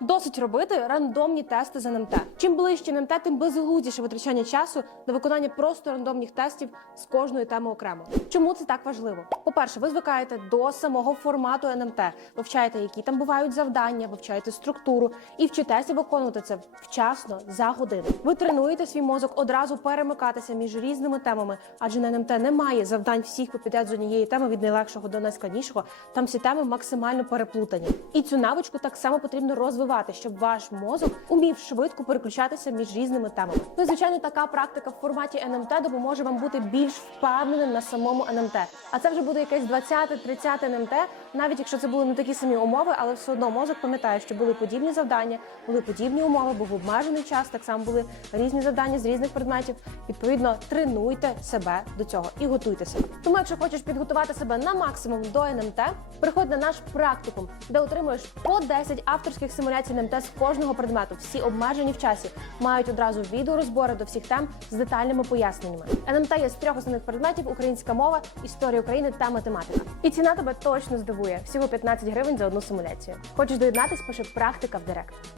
Досить робити рандомні тести з НМТ. Чим ближче НМТ, тим безглуздіше витрачання часу на виконання просто рандомних тестів з кожної теми окремо. Чому це так важливо? По-перше, ви звикаєте до самого формату НМТ, вивчаєте, які там бувають завдання, вивчаєте структуру і вчитеся виконувати це вчасно за годину. Ви тренуєте свій мозок одразу перемикатися між різними темами, адже на НМТ немає завдань всіх попідять з однієї теми від найлегшого до найскладнішого. Там всі теми максимально переплутані. І цю навичку так само потрібно розвивати, щоб ваш мозок умів швидко переключатися між різними темами. Ну звичайно, така практика в форматі НМТ допоможе вам бути більш впевненим на самому НМТ. А це вже буде якесь 20-30 НМТ, навіть якщо це були не такі самі умови, але все одно мозок пам'ятає, що були подібні завдання, були подібні умови, був обмежений час. Так само були різні завдання з різних предметів. Відповідно, тренуйте себе до цього і готуйте себе. Тому, якщо хочеш підготувати себе на максимум до НМТ, приходь на наш практикум, де отримуєш по 10 авторських симуляцій НМТ з кожного предмету. Всі обмежені в часі мають одразу відеорозбори до всіх тем з детальними поясненнями. НМТ є з трьох основних предметів: українська мова, історія України та математика. І ціна тебе точно здивує. Всього 15 гривень за одну симуляцію. Хочеш доєднатись? Пиши практика в директ.